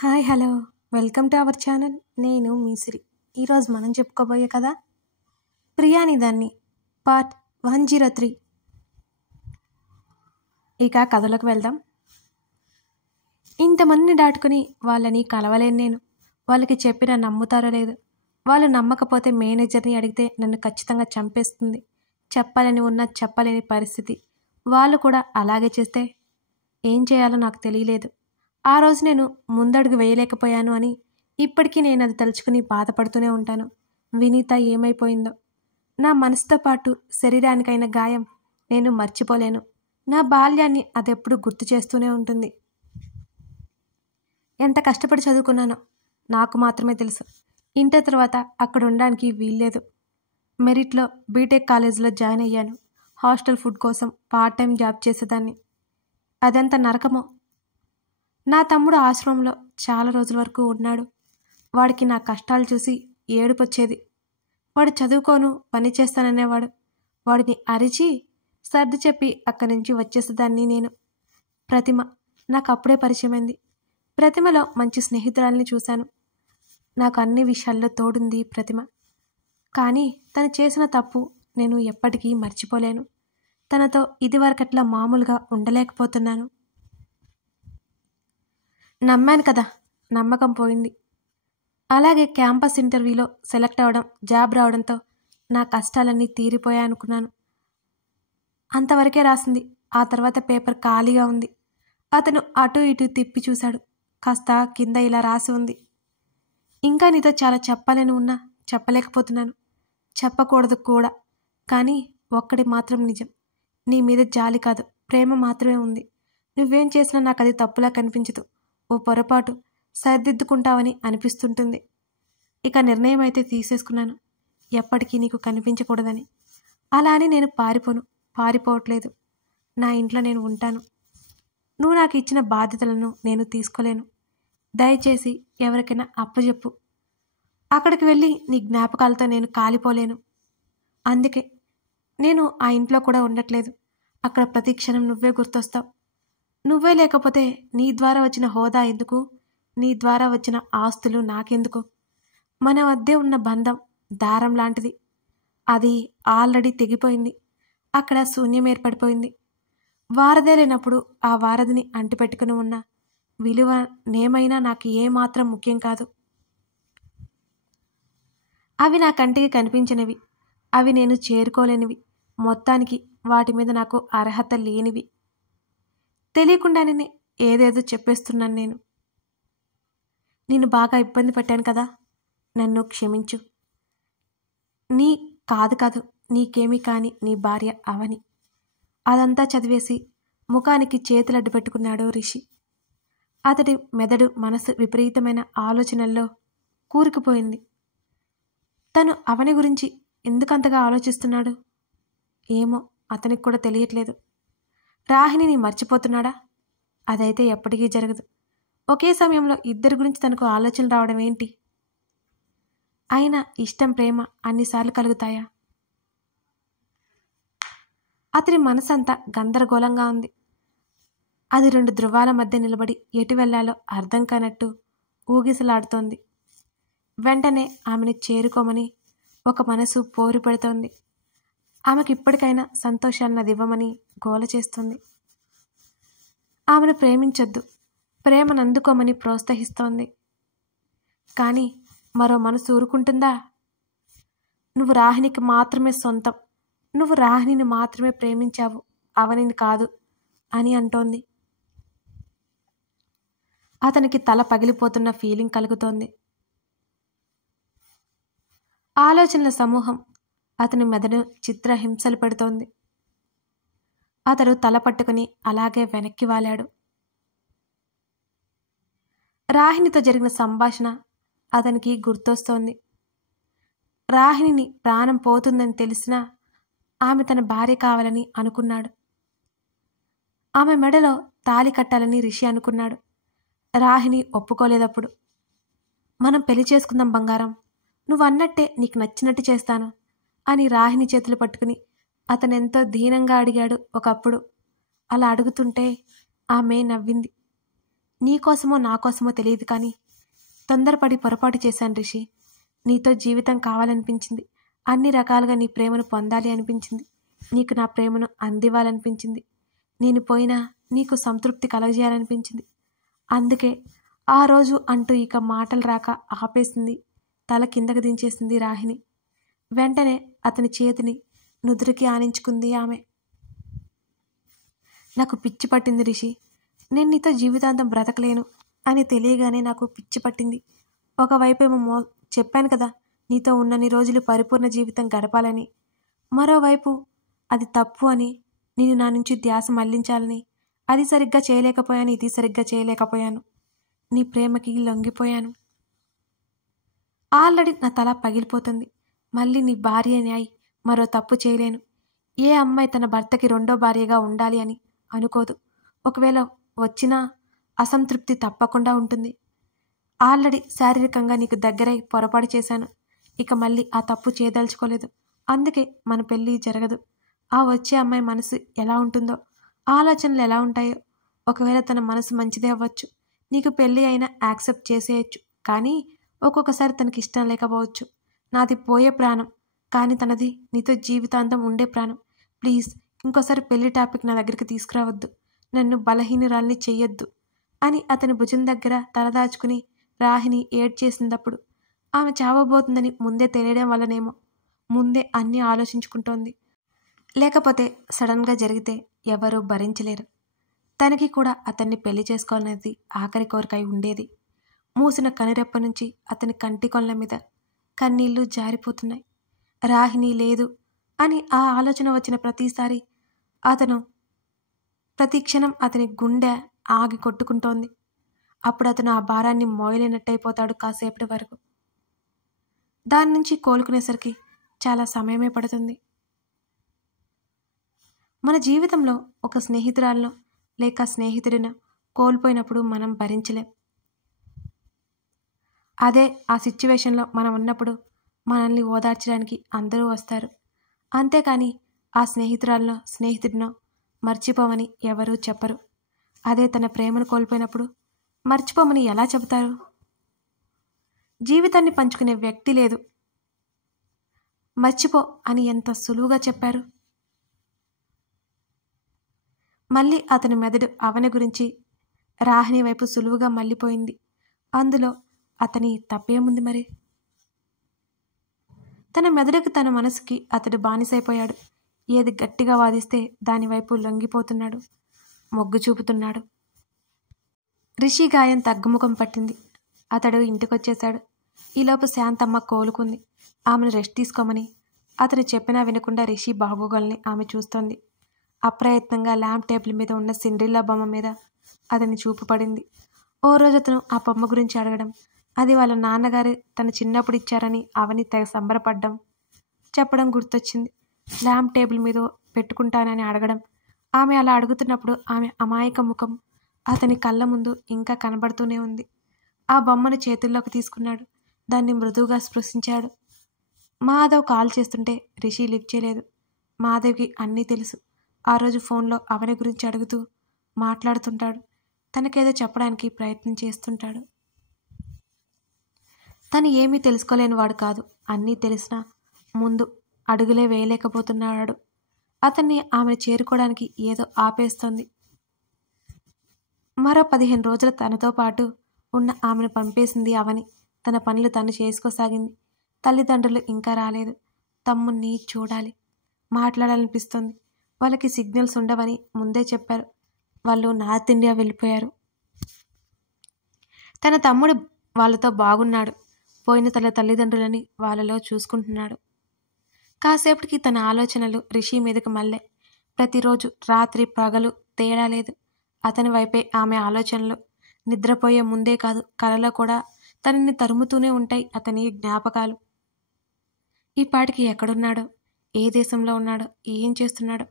Hi hello welcome to our channel. నేను మీసిరి. ఈరోజు మనం చెప్పుకోబోయే కథ ప్రియాని దాన్ని పార్ట్ 103. ఇక కథలోకి వెళ్దాం. ఇంతమందిని దాటుకుని వాళ్ళని కలవలేను నేను. వాళ్ళకి చెప్పినా నమ్ముతారో లేదు. వాళ్ళు నమ్మకపోతే మేనేజర్ని అడిగితే నన్ను ఖచ్చితంగా చంపేస్తుంది. చెప్పాలని ఉన్నా చెప్పలేని పరిస్థితి. వాళ్ళు కూడా అలాగే చేస్తే ఏం చేయాలో నాకు తెలియలేదు. ఆ రోజు నేను ముందడుగు వేయలేకపోయాను అని ఇప్పటికీ నేను అది తలుచుకుని బాధపడుతూనే ఉంటాను. వినీత ఏమైపోయిందో. నా మనసుతో పాటు శరీరానికైన గాయం నేను మర్చిపోలేను. నా బాల్యాన్ని అదెప్పుడు గుర్తు చేస్తూనే ఉంటుంది. ఎంత కష్టపడి చదువుకున్నానో నాకు మాత్రమే తెలుసు. ఇంటర్ తర్వాత అక్కడ ఉండడానికి వీల్లేదు. మెరిట్లో బీటెక్ కాలేజీలో జాయిన్ అయ్యాను. హాస్టల్ ఫుడ్ కోసం పార్ట్ టైం జాబ్ చేసేదాన్ని. అదెంత నరకమో. నా తమ్ముడు ఆశ్రమంలో చాలా రోజుల వరకు ఉన్నాడు. వాడికి నా కష్టాలు చూసి ఏడుపొచ్చేది. వాడు చదువుకోను పని చేస్తాననేవాడు. వాడిని అరిచి సర్ది చెప్పి అక్కడి నుంచి వచ్చేసేదాన్ని నేను. ప్రతిమ నాకు అప్పుడే పరిచయమైంది. ప్రతిమలో మంచి స్నేహితురాల్ని చూశాను. నాకు అన్ని విషయాల్లో తోడుంది ప్రతిమ. కానీ తను చేసిన తప్పు నేను ఎప్పటికీ మర్చిపోలేను. తనతో ఇదివరకట్లా మామూలుగా ఉండలేకపోతున్నాను. నమ్మాను కదా, నమ్మకం పోయింది. అలాగే క్యాంపస్ ఇంటర్వ్యూలో సెలెక్ట్ అవ్వడం, జాబ్ రావడంతో నా కష్టాలన్నీ తీరిపోయాయనుకున్నాను. అంతవరకే రాసింది. ఆ తర్వాత పేపర్ ఖాళీగా ఉంది. అతను అటు ఇటు తిప్పి చూశాడు. కాస్త కింద ఇలా రాసి ఉంది: ఇంకా నీతో చాలా చెప్పాలని ఉన్నా చెప్పలేకపోతున్నాను. చెప్పకూడదు కూడా. కానీ ఒక్కటి మాత్రం నిజం. నీ మీద జాలి కాదు, ప్రేమ మాత్రమే ఉంది. నువ్వేం చేసినా నాకు అది తప్పులా కనిపించదు. ఓ పొరపాటు సరిదిద్దుకుంటావని అనిపిస్తుంటుంది. ఇక నిర్ణయం అయితే తీసేసుకున్నాను, ఎప్పటికీ నీకు కనిపించకూడదని. అలా అని నేను పారిపోవట్లేదు. నా ఇంట్లో నేను ఉంటాను. నువ్వు నాకు ఇచ్చిన బాధ్యతలను నేను తీసుకోలేను. దయచేసి ఎవరికైనా అప్పచెప్పు. అక్కడికి వెళ్ళి నీ జ్ఞాపకాలతో నేను కాలిపోలేను. అందుకే నేను ఆ ఇంట్లో కూడా ఉండట్లేదు. అక్కడ ప్రతి క్షణం నువ్వే గుర్తొస్తావు. నువ్వే లేకపోతే నీ ద్వారా వచ్చిన హోదా ఎందుకు? నీ ద్వారా వచ్చిన ఆస్తులు నాకెందుకు? మన మధ్య ఉన్న బంధం దారం లాంటిది. అది ఆల్రెడీ తెగిపోయింది. అక్కడ శూన్యం ఏర్పడిపోయింది. వారదే లేనప్పుడు ఆ వారధిని అంటిపెట్టుకుని ఉన్న విలువ నేమైనా నాకు ఏమాత్రం ముఖ్యం కాదు. అవి నా కంటికి కనిపించినవి. అవి నేను చేరుకోలేనివి. మొత్తానికి వాటి మీద నాకు అర్హత లేనివి. తెలియకుండానే ఏదేదో చెప్పేస్తున్నాను నేను. నేను బాగా ఇబ్బంది పెట్టాను కదా, నన్ను క్షమించు. కాదు నీకేమీ కాని నీ భార్య అవని. అదంతా చదివేసి ముఖానికి చేతులడ్డు పెట్టుకున్నాడు రిషి. అతడి మెదడు మనసు విపరీతమైన ఆలోచనల్లో కూరుకుపోయింది. తను అవని గురించి ఎందుకంతగా ఆలోచిస్తున్నాడు ఏమో అతనికి కూడా తెలియట్లేదు. రాహిణిని మర్చిపోతున్నాడా? అదైతే ఎప్పటికీ జరగదు. ఒకే సమయంలో ఇద్దరి గురించి తనకు ఆలోచనలు రావడం ఏంటి? అయినా ఇష్టం, ప్రేమ అన్నిసార్లు కలుగుతాయా? అతని మనసంతా గందరగోళంగా ఉంది. అది రెండు ధృవాల మధ్య నిలబడి ఎటు వెళ్లాలో అర్థం కానట్టు ఊగిసలాడుతోంది. వెంటనే ఆమెను చేరుకోమని ఒక మనసు పోరు పెడుతోంది. ఆమెకి ఇప్పటికైనా సంతోషాన్ని ఇవ్వమని గోల చేస్తుంది. ఆమెను ప్రేమించొద్దు, ప్రేమను అందుకోమని ప్రోత్సహిస్తోంది. కానీ మరో మనసు ఊరుకుంటుందా? నువ్వు రాహిణికి మాత్రమే సొంతం, నువ్వు రాహిణిని మాత్రమే ప్రేమించావు, అవనిని కాదు అని అంటోంది. అతనికి తల పగిలిపోతున్న ఫీలింగ్ కలుగుతోంది. ఆలోచనల సమూహం అతని మెదడు చిత్రహింసలు పెడుతోంది. అతడు తల పట్టుకుని అలాగే వెనక్కి వాలాడు. రాహిణితో జరిగిన సంభాషణ అతనికి గుర్తొస్తోంది. రాహిణిని ప్రాణం పోతుందని తెలిసినా ఆమె తన భార్య కావాలని అనుకున్నాడు. ఆమె మెడలో తాళి కట్టాలని రిషి అనుకున్నాడు. రాహిణి ఒప్పుకోలేదప్పుడు. మనం పెళ్లి చేసుకుందాం బంగారం, నువ్వన్నట్టే నీకు నచ్చినట్టు చేస్తాను అని రాహిణి చేతులు పట్టుకుని అతనెంతో దీనంగా అడిగాడు ఒకప్పుడు. అలా అడుగుతుంటే ఆమె నవ్వింది. నీకోసమో నాకోసమో తెలియదు కానీ తొందరపడి పొరపాటు చేశాను రిషి. నీతో జీవితం కావాలనిపించింది. అన్ని రకాలుగా నీ ప్రేమను పొందాలి అనిపించింది. నీకు నా ప్రేమను అందివ్వాలనిపించింది. నేను పోయినా నీకు సంతృప్తి కలగజేయాలనిపించింది. అందుకే ఆ రోజు అంటూ ఇక మాటలు రాక ఆపేసింది. తల కిందకు దించేసింది రాహిణి. వెంటనే అతని చేతిని నుదురికి ఆనించుకుంది ఆమె. నాకు పిచ్చి పట్టింది రిషి. నేను నీతో జీవితాంతం బ్రతకలేను అని తెలియగానే నాకు పిచ్చి పట్టింది. ఒకవైపేమో చెప్పాను కదా నీతో ఉన్నన్ని రోజులు పరిపూర్ణ జీవితం గడపాలని, మరోవైపు అది తప్పు అని, నేను నా నుంచి ధ్యాస మళ్లించాలని. అది సరిగ్గా చేయలేకపోయాను, ఇది సరిగ్గా చేయలేకపోయాను. నీ ప్రేమకి లొంగిపోయాను. ఆల్రెడీ నా తల పగిలిపోతుంది. మళ్ళీ నీ భార్యని అయి మరో తప్పు చేయలేను. ఏ అమ్మాయి తన భర్తకి రెండో భార్యగా ఉండాలి అని అనుకోదు. ఒకవేళ వచ్చినా అసంతృప్తి తప్పకుండా ఉంటుంది. ఆల్రెడీ శారీరకంగా నీకు దగ్గరై పొరపాటు చేశాను. ఇక మళ్ళీ ఆ తప్పు చేయదలుచుకోలేదు. అందుకే మన పెళ్ళి జరగదు. ఆ వచ్చే అమ్మాయి మనసు ఎలా ఉంటుందో, ఆలోచనలు ఎలా ఉంటాయో. ఒకవేళ తన మనసు మంచిదే అవ్వచ్చు. నీకు పెళ్ళి అయినా యాక్సెప్ట్ చేసేయచ్చు. కానీ ఒక్కొక్కసారి తనకి ఇష్టం లేకపోవచ్చు. నాది పోయే ప్రాణం, కానీ తనది నీతో జీవితాంతం ఉండే ప్రాణం. ప్లీజ్ ఇంకోసారి పెళ్లి టాపిక్ నా దగ్గరికి తీసుకురావద్దు. నన్ను బలహీనురాల్ని చెయ్యొద్దు అని అతని భుజం దగ్గర తలదాచుకుని రాహిణి ఏడ్చేసిందప్పుడు. ఆమె చావబోతుందని ముందే తెలియడం వల్లనేమో ముందే అన్నీ ఆలోచించుకుంటోంది. లేకపోతే సడన్గా జరిగితే ఎవరూ భరించలేరు. తనకి కూడా అతన్ని పెళ్లి చేసుకోవాలనేది ఆఖరి కోరికై ఉండేది. మూసిన కనురెప్ప నుంచి అతని కంటి కొనల మీద కన్నీళ్లు జారిపోతున్నాయి. రాహిణి లేదు అని ఆ ఆలోచన వచ్చిన ప్రతిసారి ప్రతి క్షణం అతని గుండె ఆగి కొట్టుకుంటోంది. అప్పుడు అతను ఆ భారాన్ని మోయలేనట్టయిపోతాడు కాసేపటి వరకు. దాని నుంచి కోలుకునేసరికి చాలా సమయమే పడుతుంది. మన జీవితంలో ఒక స్నేహితురాలను లేక స్నేహితుడిని కోల్పోయినప్పుడు మనం భరించలేం. అదే ఆ సిచ్యువేషన్లో మనం ఉన్నప్పుడు మనల్ని ఓదార్చడానికి అందరూ వస్తారు. అంతేకాని ఆ స్నేహితురాలనో స్నేహితుడినో మర్చిపోమని ఎవరూ చెప్పరు. అదే తన ప్రేమను కోల్పోయినప్పుడు మర్చిపోమని ఎలా చెబుతారు? జీవితాన్ని పంచుకునే వ్యక్తి లేదు. మర్చిపో అని ఎంత సులువుగా చెప్పారు. మళ్ళీ అతని మెదడు అవని గురించి రాహిణి వైపు సులువుగా మళ్ళీపోయింది. అందులో అతని తప్పేముంది మరి? తన మెదడుకి తన మనసుకి అతడు బానిసైపోయాడు. ఏది గట్టిగా వాదిస్తే దానివైపు లొంగిపోతున్నాడు, మొగ్గు చూపుతున్నాడు. రిషి గాయం తగ్గుముఖం పట్టింది. అతడు ఇంటికొచ్చేశాడు. ఈలోపు శాంతమ్మ కోలుకుంది. ఆమెను రెస్ట్ తీసుకోమని అతను చెప్పినా వినకుండా రిషి బాగోగల్ని ఆమె చూస్తోంది. అప్రయత్నంగా ల్యాంప్ టేబుల్ మీద ఉన్న సిండ్రిల్లా బొమ్మ మీద అతని చూపు పడింది. ఓ రోజు అతను ఆ బొమ్మ గురించి అడగడం, అది వాళ్ళ నాన్నగారు తన చిన్నప్పుడు ఇచ్చారని అవని తెగ సంబరపడ్డం చెప్పడం గుర్తొచ్చింది. ల్యాంప్ టేబుల్ మీద పెట్టుకుంటానని అడగడం, ఆమె అలా అడుగుతున్నప్పుడు ఆమె అమాయక ముఖం అతని కళ్ళ ముందు ఇంకా కనబడుతూనే ఉంది. ఆ బొమ్మను చేతుల్లోకి తీసుకున్నాడు. దాన్ని మృదువుగా స్పృశించాడు. మాధవ్ కాల్ చేస్తుంటే రిషి లిఫ్ట్ చేయలేదు. మాధవ్కి అన్నీ తెలుసు. ఆ రోజు ఫోన్లో అవని గురించి అడుగుతూ మాట్లాడుతుంటాడు. తనకేదో చెప్పడానికి ప్రయత్నం చేస్తుంటాడు. తను ఏమీ తెలుసుకోలేనివాడు కాదు. అన్నీ తెలిసినా ముందు అడుగులే వేయలేకపోతున్నాడు. అతన్ని ఆమెను చేరుకోవడానికి ఏదో ఆపేస్తోంది. మరో 15 రోజులు తనతో పాటు ఉన్న ఆమెను పంపేసింది అవని. తన పనులు తను చేసుకోసాగింది. తల్లిదండ్రులు ఇంకా రాలేదు. తమ్ముణ్ణి చూడాలి, మాట్లాడాలనిపిస్తోంది. వాళ్ళకి సిగ్నల్స్ ఉండవని ముందే చెప్పారు. వాళ్ళు నార్త్ ఇండియా వెళ్ళిపోయారు. తన తమ్ముడు వాళ్ళతో బాగున్నాడు. పోయిన తన తల్లిదండ్రులని వాళ్ళలో చూసుకుంటున్నాడు. కాసేపటికి తన ఆలోచనలు రిషి మీదకు మళ్ళే. ప్రతిరోజు రాత్రి పగలు తేడా లేదు. అతని వైపే ఆమె ఆలోచనలు. నిద్రపోయే ముందే కాదు, కలలో కూడా తనని తరుముతూనే ఉంటాయి అతని జ్ఞాపకాలు. ఈ పాటికి ఎక్కడున్నాడో, ఏ దేశంలో ఉన్నాడో, ఏం చేస్తున్నాడో,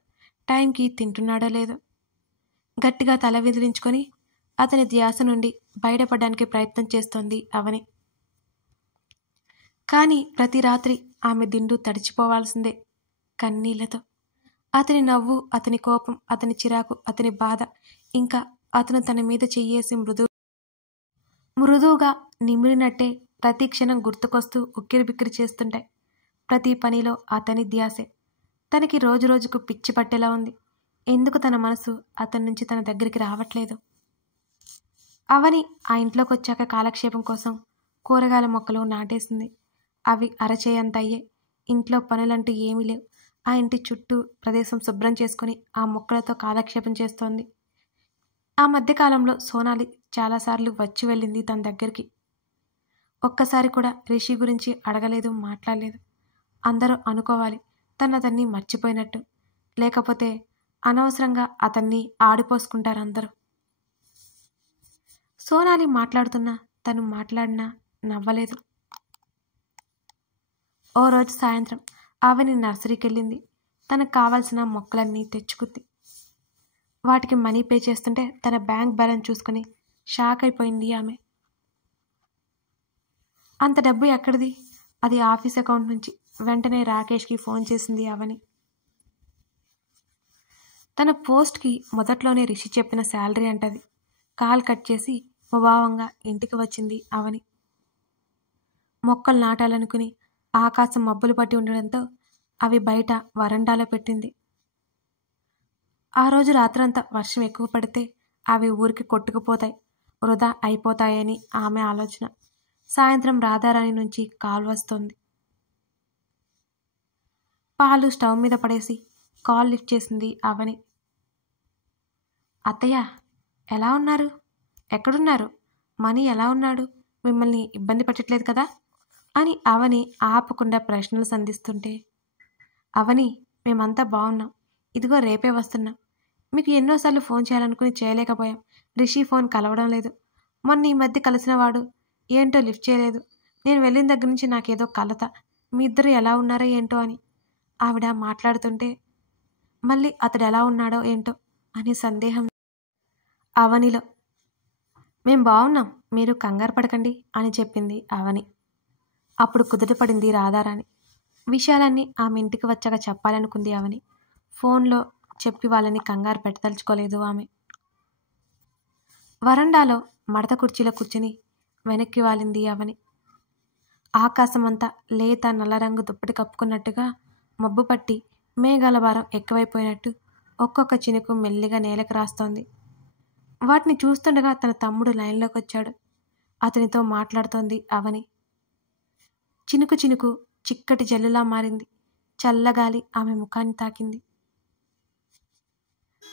టైంకి తింటున్నాడో లేదో. గట్టిగా తల విదిలించుకొని అతని ధ్యాస నుండి బయటపడడానికి ప్రయత్నం చేస్తోంది అవని. కానీ ప్రతి రాత్రి ఆమె దిండు తడిచిపోవాల్సిందే కన్నీళ్లతో. అతని నవ్వు, అతని కోపం, అతని చిరాకు, అతని బాధ, ఇంకా అతను తన మీద చెయ్యేసి మృదు మృదువుగా నిమిరినట్టే ప్రతి క్షణం గుర్తుకొస్తూ ఉక్కిరిబిక్కిరి చేస్తుంటాయి. ప్రతి పనిలో అతని ధ్యాసే. తనకి రోజురోజుకు పిచ్చి పట్టేలా ఉంది. ఎందుకు తన మనసు అతని నుంచి తన దగ్గరికి రావట్లేదు? అవని ఆ ఇంట్లోకి వచ్చాక కాలక్షేపం కోసం కూరగాయల మొక్కలు నాటేసింది. అవి అరచేయంత అయ్యే. ఇంట్లో పనులంటూ ఏమీ లేవు. ఆ ఇంటి చుట్టూ ప్రదేశం శుభ్రం చేసుకుని ఆ మొక్కలతో కాలక్షేపం చేస్తోంది. ఆ మధ్యకాలంలో సోనాలి చాలాసార్లు వచ్చి వెళ్ళింది తన దగ్గరికి. ఒక్కసారి కూడా రిషి గురించి అడగలేదు, మాట్లాడలేదు. అందరూ అనుకోవాలి అతన్ని మర్చిపోయినట్టు. లేకపోతే అనవసరంగా అతన్ని ఆడిపోసుకుంటారు అందరూ. సోనాలి మాట్లాడుతున్నా తను మాట్లాడినా నవ్వలేదు. ఓ రోజు సాయంత్రం అవని నర్సరీకి వెళ్ళింది. తనకు కావాల్సిన మొక్కలన్నీ తెచ్చుకుంది. వాటికి మనీ పే చేస్తుంటే తన బ్యాంక్ బ్యాలెన్స్ చూసుకుని షాక్ అయిపోయింది ఆమె. అంత డబ్బు ఎక్కడిది? అది ఆఫీస్ అకౌంట్ నుంచి. వెంటనే రాకేష్కి ఫోన్ చేసింది అవని. తన పోస్ట్కి మొదట్లోనే రిషి చెప్పిన శాలరీ అంటది. కాల్ కట్ చేసి ముభావంగా ఇంటికి వచ్చింది అవని. మొక్కలు నాటాలనుకుని ఆకాశం మబ్బులు పట్టి ఉండడంతో అవి బయట వరండాలో పెట్టింది. ఆ రోజు రాత్రంతా వర్షం ఎక్కువ పడితే అవి ఊరికి కొట్టుకుపోతాయి, వృధా అయిపోతాయని ఆమె ఆలోచన. సాయంత్రం రాధారాణి నుంచి కాల్ వస్తోంది. పాలు స్టవ్ మీద పడేసి కాల్ లిఫ్ట్ చేసింది అవని. అత్తయ్య, ఎలా ఉన్నారు? ఎక్కడున్నారు? మనీ ఎలా ఉన్నాడు? మిమ్మల్ని ఇబ్బంది పెట్టట్లేదు కదా అని అవని ఆపకుండా ప్రశ్నలు సంధిస్తుంటే, అవని, మేమంతా బాగున్నాం. ఇదిగో రేపే వస్తున్నాం. మీకు ఎన్నోసార్లు ఫోన్ చేయాలనుకుని చేయలేకపోయాం. రిషి ఫోన్ కలవడం లేదు. మొన్న ఈ మధ్య కలిసిన వాడు ఏంటో లిఫ్ట్ చేయలేదు. నేను వెళ్ళిన దగ్గర నుంచి నాకేదో కలత. మీ ఇద్దరు ఎలా ఉన్నారో ఏంటో అని ఆవిడ మాట్లాడుతుంటే, మళ్ళీ అతడు ఎలా ఉన్నాడో ఏంటో అని సందేహం అవనిలో. మేం బాగున్నాం, మీరు కంగారు పడకండి అని చెప్పింది అవని. అప్పుడు కుదుటపడింది రాధారాణి. విషయాలన్నీ ఆమె ఇంటికి వచ్చాక చెప్పాలనుకుంది అవని. ఫోన్లో చెప్పి వాళ్ళని కంగారు పెట్టదలుచుకోలేదు ఆమె. వరండాలో మడత కుర్చీలో కూర్చుని వెనక్కి వాలింది అవని. ఆకాశమంతా లేత నల్లరంగు దుప్పటి కప్పుకున్నట్టుగా మబ్బు పట్టి మేఘాల భారం ఎక్కువైపోయినట్టు ఒక్కొక్క చినుకు మెల్లిగా నేలకు రాస్తోంది. వాటిని చూస్తుండగా తన తమ్ముడు లైన్లోకి వచ్చాడు. అతనితో మాట్లాడుతోంది అవని. చినుకు చినుకు చిక్కటి జల్లులా మారింది. చల్లగాలి ఆమె ముఖాన్ని తాకింది.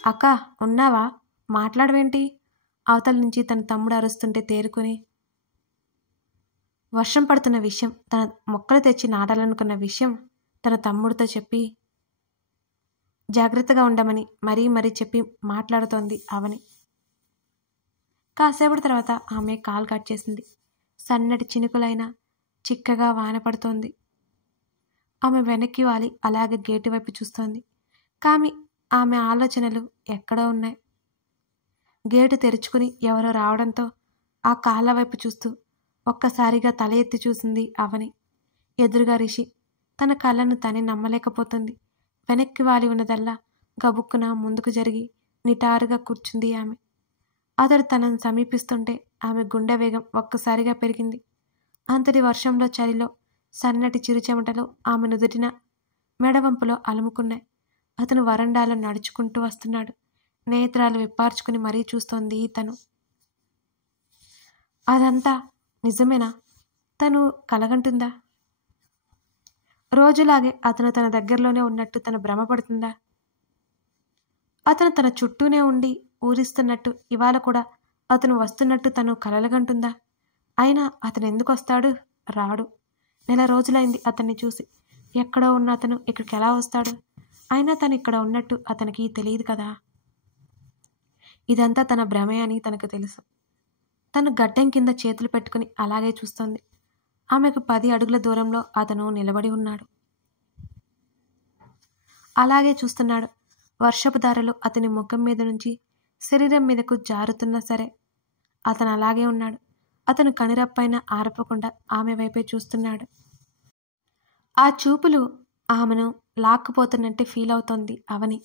అక్క, ఉన్నావా? మాట్లాడవేంటి? అవతల నుంచి తన తమ్ముడు అరుస్తుంటే తేరుకుని, వర్షం పడుతున్న విషయం, తన మొక్కలు తెచ్చి నాటాలనుకున్న విషయం తన తమ్ముడితో చెప్పి జాగ్రత్తగా ఉండమని మరీ మరీ చెప్పి మాట్లాడుతోంది అవని. కాసేపటి తర్వాత ఆమె కాల్ కట్ చేసింది. సన్నటి చినుకులైనా చిక్కగా వాన పడుతోంది. ఆమె వెనక్కి వాలి అలాగే గేటు వైపు చూస్తోంది. కానీ ఆమె ఆలోచనలు ఎక్కడో ఉన్నాయి. గేటు తెరుచుకుని ఎవరో రావడంతో ఆ కాళ్ళ వైపు చూస్తూ ఒక్కసారిగా తల ఎత్తి చూసింది అవని. ఎదురుగా రిషి. తన కళ్ళను తనే నమ్మలేకపోతుంది. వెనక్కి వాలి ఉన్నదల్లా గబుక్కున ముందుకు జరిగి నిటారుగా కూర్చుంది ఆమె. అతడు తనను సమీపిస్తుంటే ఆమె గుండె వేగం ఒక్కసారిగా పెరిగింది. అంతటి వర్షంలో, చలిలో సన్నటి చిరుచెమటలు ఆమె నుదుటిన మెడవంపులో అలుముకున్నాయి. అతను వరండాలో నడుచుకుంటూ వస్తున్నాడు. నేత్రాలు విప్పార్చుకుని మరీ చూస్తోంది తను. అదంతా నిజమేనా? తను కలగంటుందా? రోజులాగే అతను తన దగ్గరలోనే ఉన్నట్టు తను భ్రమపడుతుందా? అతను తన చుట్టూనే ఉండి ఊరిస్తున్నట్టు ఇవాళ కూడా అతను వస్తున్నట్టు తను కలలుగంటుందా? అయినా అతను ఎందుకు వస్తాడు? రాడు. నెల రోజులైంది అతన్ని చూసి. ఎక్కడో ఉన్న అతను ఇక్కడికి ఎలా వస్తాడు? అయినా తను ఇక్కడ ఉన్నట్టు అతనికి తెలియదు కదా. ఇదంతా తన భ్రమే అని తనకు తెలుసు. తను గడ్డం కింద చేతులు పెట్టుకుని అలాగే చూస్తోంది. ఆమెకు 10 అడుగుల దూరంలో అతను నిలబడి ఉన్నాడు. అలాగే చూస్తున్నాడు. వర్షపు ధారలు అతని ముఖం మీద నుంచి శరీరం మీదకు జారుతున్నా సరే అతను అలాగే ఉన్నాడు. అతను కనురెప్పైనా ఆర్పకుండా ఆమె వైపే చూస్తున్నాడు. ఆ చూపులు ఆమెను లాక్కుపోతున్నట్టే ఫీల్ అవుతోంది అవని.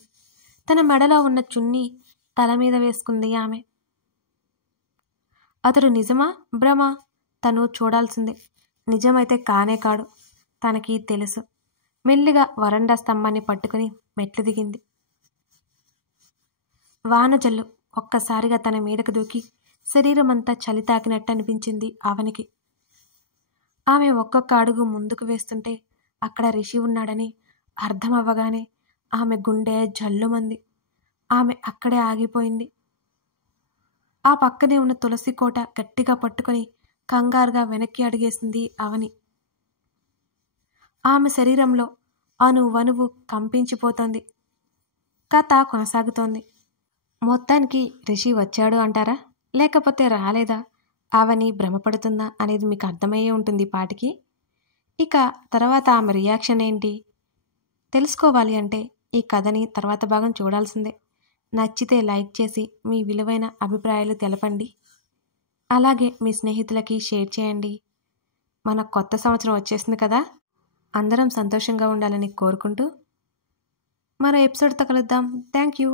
తన మెడలో ఉన్న చున్నీ తల మీద వేసుకుంది ఆమె. అతడు నిజమా భ్రమ? తను చూడాల్సిందే. నిజమైతే కానే కాడు. తనకి తెలుసు. మెల్లిగా వరండా స్తంభాన్ని పట్టుకుని మెట్లు దిగింది. వానజల్లు ఒక్కసారిగా తన మీదకు దూకి శరీరమంతా చలి తాకినట్టు అనిపించింది అవనికి. ఆమె ఒక్కొక్క అడుగు ముందుకు వేస్తుంటే అక్కడ రిషి ఉన్నాడని అర్థమవ్వగానే ఆమె గుండె జల్లుమంది. ఆమె అక్కడే ఆగిపోయింది. ఆ పక్కనే ఉన్న తులసి కోట గట్టిగా పట్టుకొని కంగారుగా వెనక్కి అడిగేసింది అవని. ఆమె శరీరంలో అణువణువు కంపించిపోతోంది. కథ కొనసాగుతోంది. మొత్తానికి రిషి వచ్చాడు అంటారా, లేకపోతే రాలేదా, అవని భ్రమపడుతుందా అనేది మీకు అర్థమయ్యే ఉంటుంది పాటికి. ఇక తర్వాత ఆమె రియాక్షన్ ఏంటి తెలుసుకోవాలి అంటే ఈ కథని తర్వాత భాగం చూడాల్సిందే. నచ్చితే లైక్ చేసి మీ విలువైన అభిప్రాయాలు తెలపండి. అలాగే మీ స్నేహితులకి షేర్ చేయండి. మన కొత్త సంవత్సరం వచ్చేసింది కదా, అందరం సంతోషంగా ఉండాలని కోరుకుంటూ మరో ఎపిసోడ్తో కలుద్దాం. Thank you.